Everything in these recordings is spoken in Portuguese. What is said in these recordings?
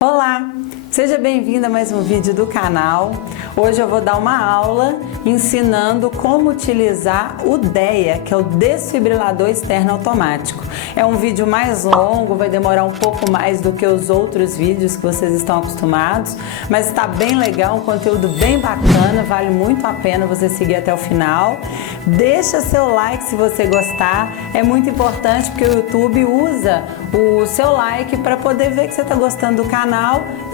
Olá, seja bem-vindo a mais um vídeo do canal. Hoje eu vou dar uma aula ensinando como utilizar o DEA, que é o desfibrilador externo automático. É um vídeo mais longo, vai demorar um pouco mais do que os outros vídeos que vocês estão acostumados, mas está bem legal, um conteúdo bem bacana, vale muito a pena você seguir até o final. Deixa seu like se você gostar, é muito importante porque o YouTube usa o seu like para poder ver que você está gostando do canal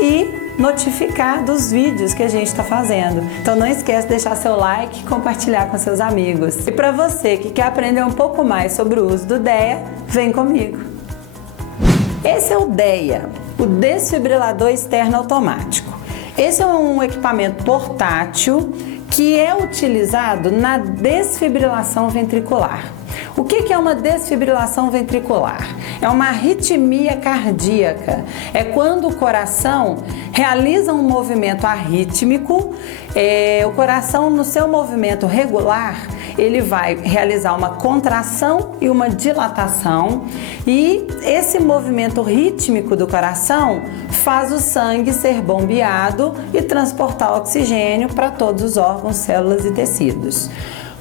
e notificar dos vídeos que a gente está fazendo. Então não esquece de deixar seu like e compartilhar com seus amigos. E para você que quer aprender um pouco mais sobre o uso do DEA, vem comigo. Esse é o DEA, o desfibrilador externo automático. Esse é um equipamento portátil que é utilizado na desfibrilação ventricular. O que é uma desfibrilação ventricular? É uma arritmia cardíaca. É quando o coração realiza um movimento arrítmico, o coração no seu movimento regular, ele vai realizar uma contração e uma dilatação, e esse movimento rítmico do coração faz o sangue ser bombeado e transportar oxigênio para todos os órgãos, células e tecidos.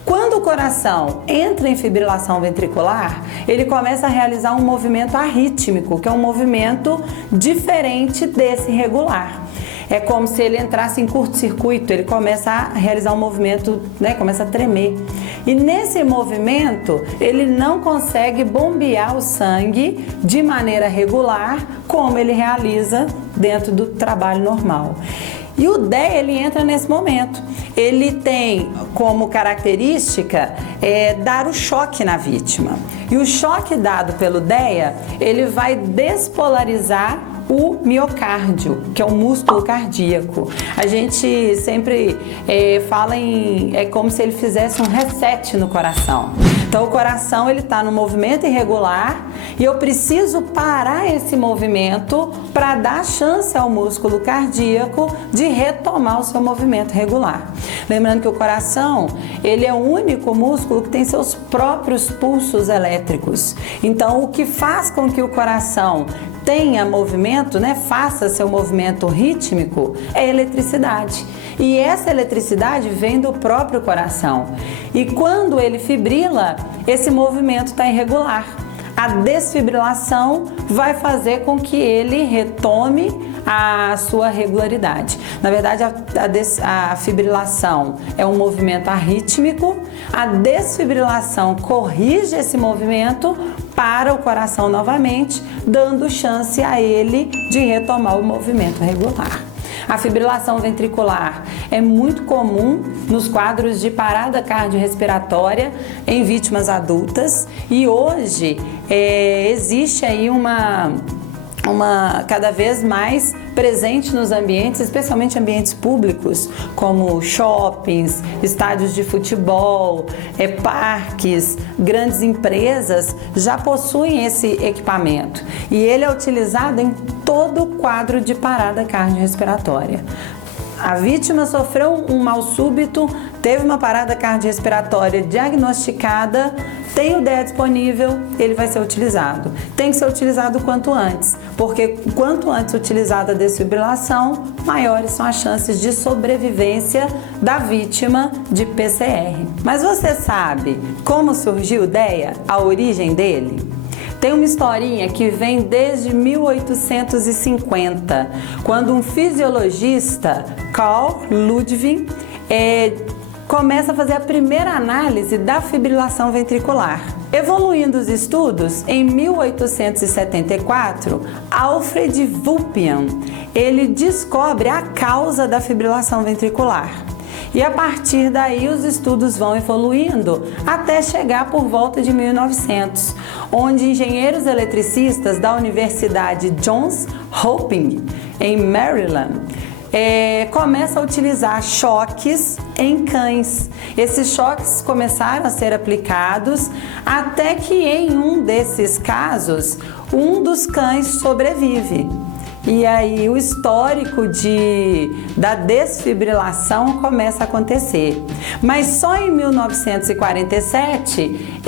Quando o coração entra em fibrilação ventricular, ele começa a realizar um movimento arrítmico, que é um movimento diferente desse regular. É como se ele entrasse em curto-circuito, ele começa a realizar um movimento, começa a tremer. E nesse movimento, ele não consegue bombear o sangue de maneira regular, como ele realiza dentro do trabalho normal. E o DEA, ele entra nesse momento. Ele tem como característica dar o choque na vítima. E o choque dado pelo DEA, ele vai despolarizar o miocárdio, que é o músculo cardíaco. A gente sempre fala é como se ele fizesse um reset no coração. Então o coração ele está no movimento irregular e eu preciso parar esse movimento para dar chance ao músculo cardíaco de retomar o seu movimento regular. Lembrando que o coração ele é o único músculo que tem seus próprios pulsos elétricos. Então o que faz com que o coração tenha movimento, faça seu movimento rítmico, é a eletricidade. E essa eletricidade vem do próprio coração. E quando ele fibrila, esse movimento está irregular. A desfibrilação vai fazer com que ele retome a sua regularidade. Na verdade, a fibrilação é um movimento arrítmico, a desfibrilação corrige esse movimento para o coração novamente, dando chance a ele de retomar o movimento regular. A fibrilação ventricular é muito comum nos quadros de parada cardiorrespiratória em vítimas adultas e hoje existe aí uma cada vez mais presente nos ambientes, especialmente ambientes públicos, como shoppings, estádios de futebol, parques, grandes empresas já possuem esse equipamento e ele é utilizado em todo o quadro de parada cardiorrespiratória. A vítima sofreu um mal súbito, teve uma parada cardiorrespiratória diagnosticada, tem o DEA disponível, ele vai ser utilizado. Tem que ser utilizado quanto antes, porque quanto antes utilizada a desfibrilação, maiores são as chances de sobrevivência da vítima de PCR. Mas você sabe como surgiu o DEA, a origem dele? Tem uma historinha que vem desde 1850, quando um fisiologista, Carl Ludwig, começa a fazer a primeira análise da fibrilação ventricular. Evoluindo os estudos, em 1874, Alfred Vulpian, ele descobre a causa da fibrilação ventricular. E a partir daí os estudos vão evoluindo até chegar por volta de 1900, onde engenheiros eletricistas da Universidade Johns Hopkins, em Maryland, começam a utilizar choques em cães. Esses choques começaram a ser aplicados até que em um desses casos, um dos cães sobrevive. e aí o histórico da desfibrilação começa a acontecer. Mas só em 1947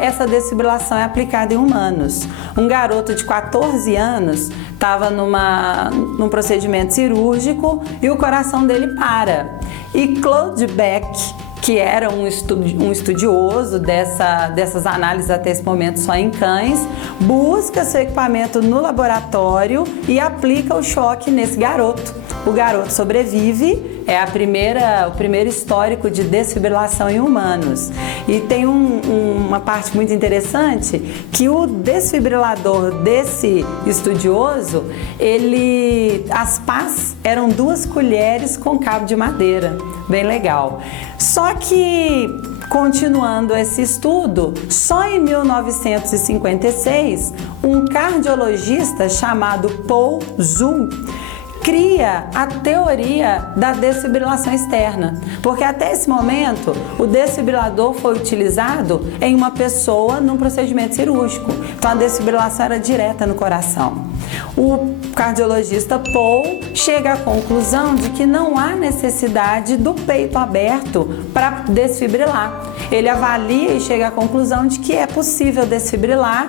essa desfibrilação é aplicada em humanos. Um garoto de 14 anos estava num procedimento cirúrgico e o coração dele para. E Claude Beck, que era um estudioso dessas análises até esse momento só em cães, busca seu equipamento no laboratório e aplica o choque nesse garoto. O garoto sobrevive, é o primeiro histórico de desfibrilação em humanos. E tem uma parte muito interessante, que o desfibrilador desse estudioso, as pás eram 2 colheres com cabo de madeira, bem legal. Só que, continuando esse estudo, só em 1956, um cardiologista chamado Paul Zun cria a teoria da desfibrilação externa, porque até esse momento o desfibrilador foi utilizado em uma pessoa num procedimento cirúrgico, então a desfibrilação era direta no coração. O cardiologista Paul chega à conclusão de que não há necessidade do peito aberto para desfibrilar. Ele avalia e chega à conclusão de que é possível desfibrilar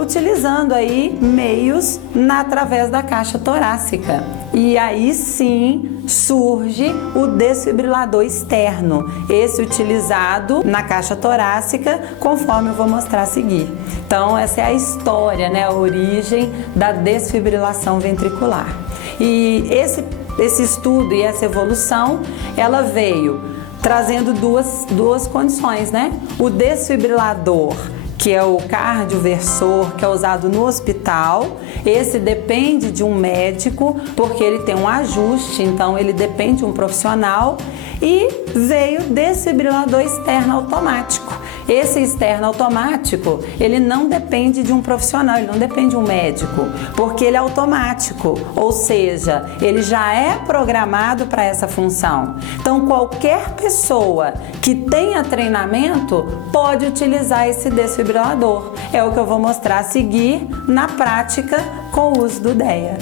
utilizando aí meios através da caixa torácica. E aí sim surge o desfibrilador externo, esse utilizado na caixa torácica, conforme eu vou mostrar a seguir. Então essa é a história, né, a origem da desfibrilação ventricular. E esse estudo e essa evolução, ela veio trazendo duas condições, né? O desfibrilador, que é o cardioversor, que é usado no hospital. Esse depende de um médico, porque ele tem um ajuste, então ele depende de um profissional. E veio o desfibrilador externo automático. Esse externo automático, ele não depende de um profissional, ele não depende de um médico, porque ele é automático, ou seja, ele já é programado para essa função. Então, qualquer pessoa que tenha treinamento pode utilizar esse desfibrilador. É o que eu vou mostrar a seguir na prática com o uso do DEA.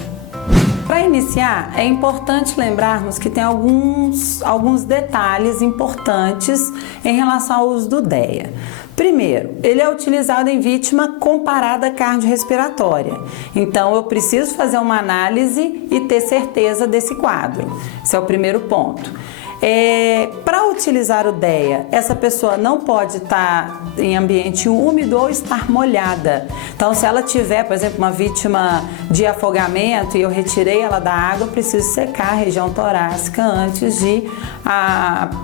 Para iniciar, é importante lembrarmos que tem alguns detalhes importantes em relação ao uso do DEA. Primeiro, ele é utilizado em vítima com parada cardiorrespiratória. Então, eu preciso fazer uma análise e ter certeza desse quadro. Esse é o primeiro ponto. Para utilizar o DEA, essa pessoa não pode estar em ambiente úmido ou estar molhada. Então, se ela tiver, por exemplo, uma vítima de afogamento e eu retirei ela da água, eu preciso secar a região torácica antes de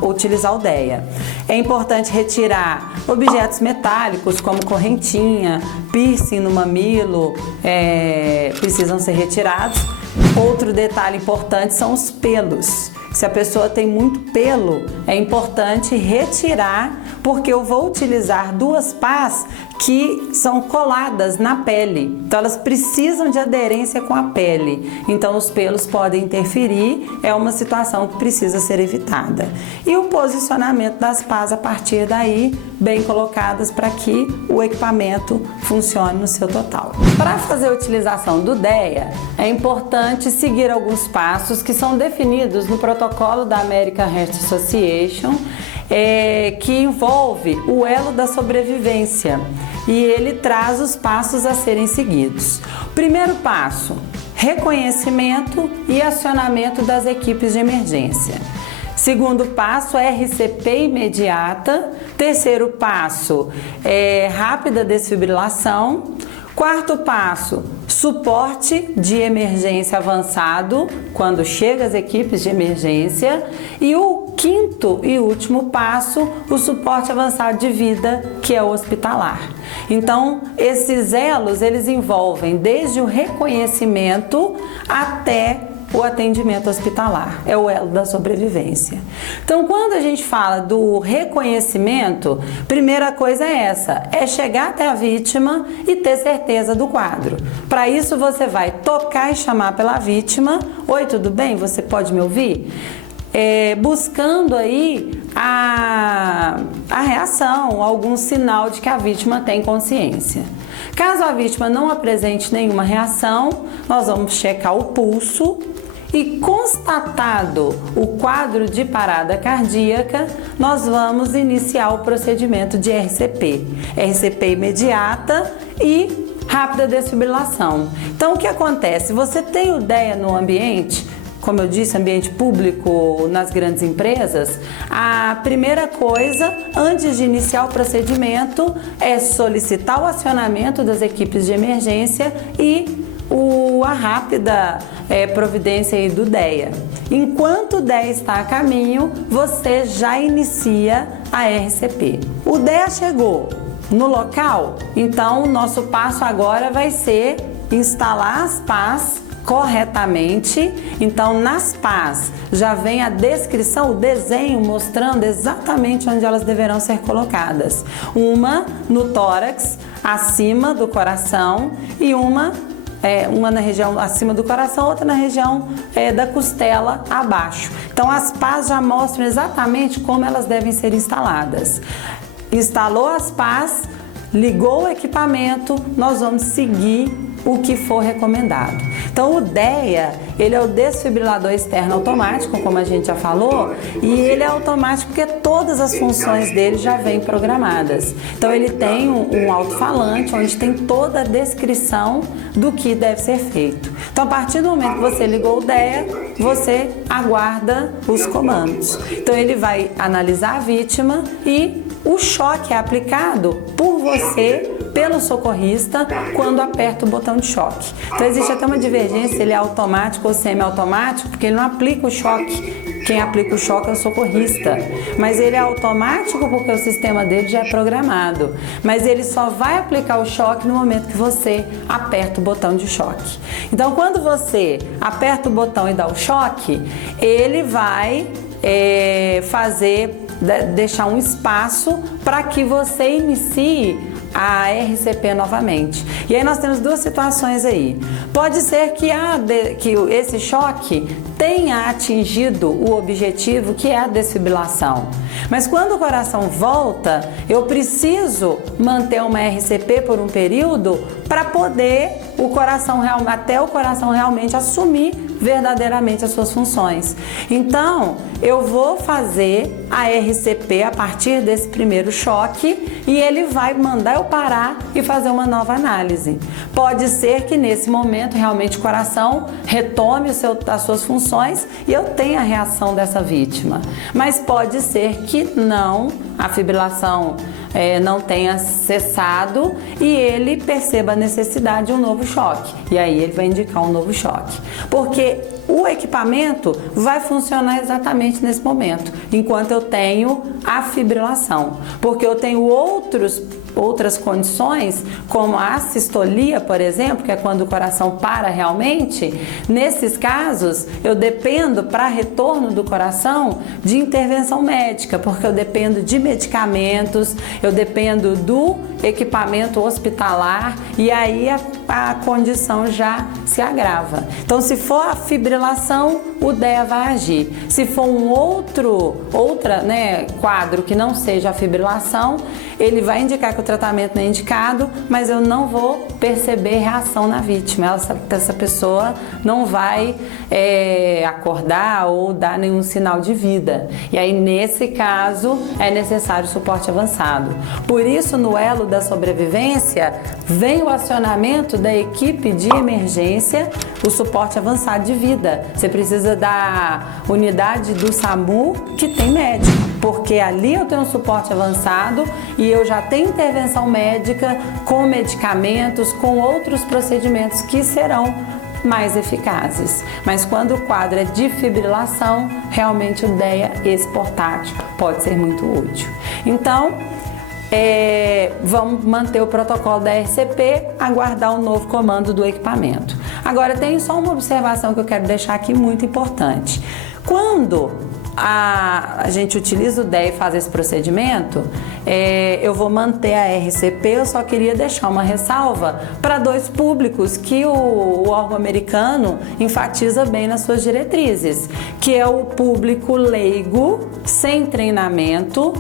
utilizar o DEA. É importante retirar objetos metálicos como correntinha, piercing no mamilo, precisam ser retirados. Outro detalhe importante são os pelos. Se a pessoa tem muito pelo, é importante retirar, porque eu vou utilizar 2 pás que são coladas na pele. Então, elas precisam de aderência com a pele. Então, os pelos podem interferir, é uma situação que precisa ser evitada. E o posicionamento das pás a partir daí, bem colocadas para que o equipamento funcione no seu total. Para fazer a utilização do DEA, é importante seguir alguns passos que são definidos no protocolo da American Heart Association, que envolve o elo da sobrevivência, e ele traz os passos a serem seguidos. Primeiro passo: reconhecimento e acionamento das equipes de emergência. Segundo passo, RCP imediata. Terceiro passo, rápida desfibrilação. Quarto passo, suporte de emergência avançado, quando chega as equipes de emergência. E o quinto e último passo, o suporte avançado de vida, que é o hospitalar. Então, esses elos, eles envolvem desde o reconhecimento até o atendimento hospitalar, é o elo da sobrevivência. Então, quando a gente fala do reconhecimento, primeira coisa é essa, é chegar até a vítima e ter certeza do quadro. Para isso, você vai tocar e chamar pela vítima. Oi, tudo bem? Você pode me ouvir? Buscando aí a reação, algum sinal de que a vítima tem consciência. Caso a vítima não apresente nenhuma reação, nós vamos checar o pulso e, constatado o quadro de parada cardíaca, nós vamos iniciar o procedimento de RCP. RCP imediata e rápida desfibrilação. Então, o que acontece? Você tem o DEA no ambiente, como eu disse, ambiente público nas grandes empresas, a primeira coisa, antes de iniciar o procedimento, é solicitar o acionamento das equipes de emergência e a rápida providência aí do DEA. Enquanto o DEA está a caminho, você já inicia a RCP. O DEA chegou no local, então o nosso passo agora vai ser instalar as pás corretamente. Então, nas pás já vem a descrição, o desenho mostrando exatamente onde elas deverão ser colocadas. Uma no tórax, acima do coração, e uma na região acima do coração, outra na região da costela abaixo. Então, as pás já mostram exatamente como elas devem ser instaladas. Instalou as pás, ligou o equipamento, nós vamos seguir o que for recomendado. Então, o DEA, ele é o desfibrilador externo automático, como a gente já falou, e ele é automático porque todas as funções dele já vêm programadas. Então, ele tem um alto-falante onde tem toda a descrição do que deve ser feito. Então, a partir do momento que você ligou o DEA, você aguarda os comandos. Então, ele vai analisar a vítima e o choque é aplicado por você, pelo socorrista, quando aperta o botão de choque. Então, existe até uma divergência, ele é automático ou semi-automático, porque ele não aplica o choque. Quem aplica o choque é o socorrista. Mas ele é automático porque o sistema dele já é programado. Mas ele só vai aplicar o choque no momento que você aperta o botão de choque. Então, quando você aperta o botão e dá o choque, ele vai deixar um espaço para que você inicie a RCP novamente. E aí nós temos duas situações aí. Pode ser que esse choque tenha atingido o objetivo, que é a desfibrilação. Mas quando o coração volta, eu preciso manter uma RCP por um período para poder até o coração realmente assumir verdadeiramente as suas funções. Então, eu vou fazer a RCP a partir desse primeiro choque e ele vai mandar eu parar e fazer uma nova análise. Pode ser que nesse momento realmente o coração retome as suas funções e eu tenha a reação dessa vítima. Mas pode ser que não, a fibrilação não tenha cessado e ele perceba a necessidade de um novo choque. E aí ele vai indicar um novo choque. Porque o equipamento vai funcionar exatamente nesse momento, enquanto eu tenho a fibrilação. Porque eu tenho outras condições, como a assistolia, por exemplo, que é quando o coração para realmente. Nesses casos, eu dependo, para retorno do coração, de intervenção médica, porque eu dependo de medicamentos, eu dependo do equipamento hospitalar e aí a condição já se agrava. Então, se for a fibrilação, o DEA vai agir. Se for um outro quadro que não seja a fibrilação, ele vai indicar que o tratamento não é indicado, mas eu não vou perceber reação na vítima. Essa pessoa não vai acordar ou dar nenhum sinal de vida. E aí, nesse caso, é necessário suporte avançado. Por isso, no elo da sobrevivência, vem o acionamento da equipe de emergência, o suporte avançado de vida. Você precisa da unidade do SAMU que tem médico, porque ali eu tenho um suporte avançado e eu já tenho intervenção médica com medicamentos, com outros procedimentos que serão mais eficazes. Mas quando o quadro é de fibrilação, realmente o DEA, esse portátil, pode ser muito útil. Então, vamos manter o protocolo da RCP, aguardar o novo comando do equipamento. Agora, tem só uma observação que eu quero deixar aqui muito importante. Quando a gente utiliza o DEA e faz esse procedimento, eu vou manter a RCP. Eu só queria deixar uma ressalva para dois públicos que o órgão americano enfatiza bem nas suas diretrizes, que é o público leigo, sem treinamento,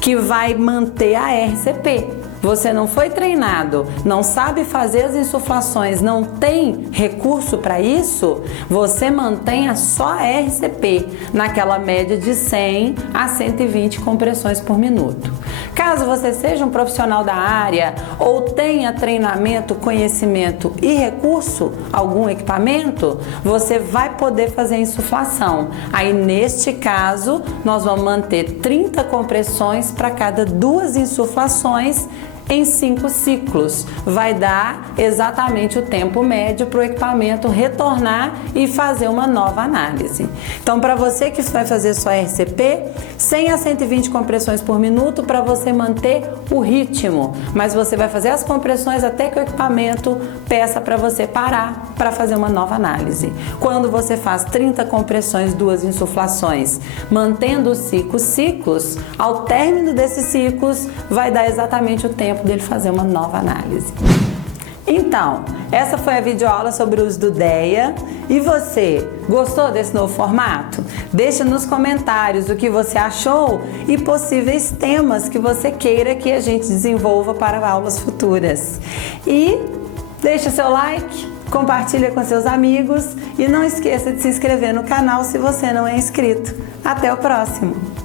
que vai manter a RCP. você não foi treinado, não sabe fazer as insuflações, não tem recurso para isso, você mantenha só a RCP, naquela média de 100 a 120 compressões por minuto. Caso você seja um profissional da área ou tenha treinamento, conhecimento e recurso, algum equipamento, você vai poder fazer a insuflação. Aí, neste caso, nós vamos manter 30 compressões para cada 2 insuflações em 5 ciclos. Vai dar exatamente o tempo médio para o equipamento retornar e fazer uma nova análise. Então, para você que vai fazer sua RCP, 100 a 120 compressões por minuto para você manter o ritmo, mas você vai fazer as compressões até que o equipamento peça para você parar para fazer uma nova análise. Quando você faz 30 compressões, 2 insuflações, mantendo os 5 ciclos, ao término desses ciclos vai dar exatamente o tempo dele fazer uma nova análise. Então, essa foi a videoaula sobre o uso do DEA. E você, gostou desse novo formato? Deixa nos comentários o que você achou e possíveis temas que você queira que a gente desenvolva para aulas futuras. E deixa seu like, compartilha com seus amigos e não esqueça de se inscrever no canal se você não é inscrito. Até o próximo!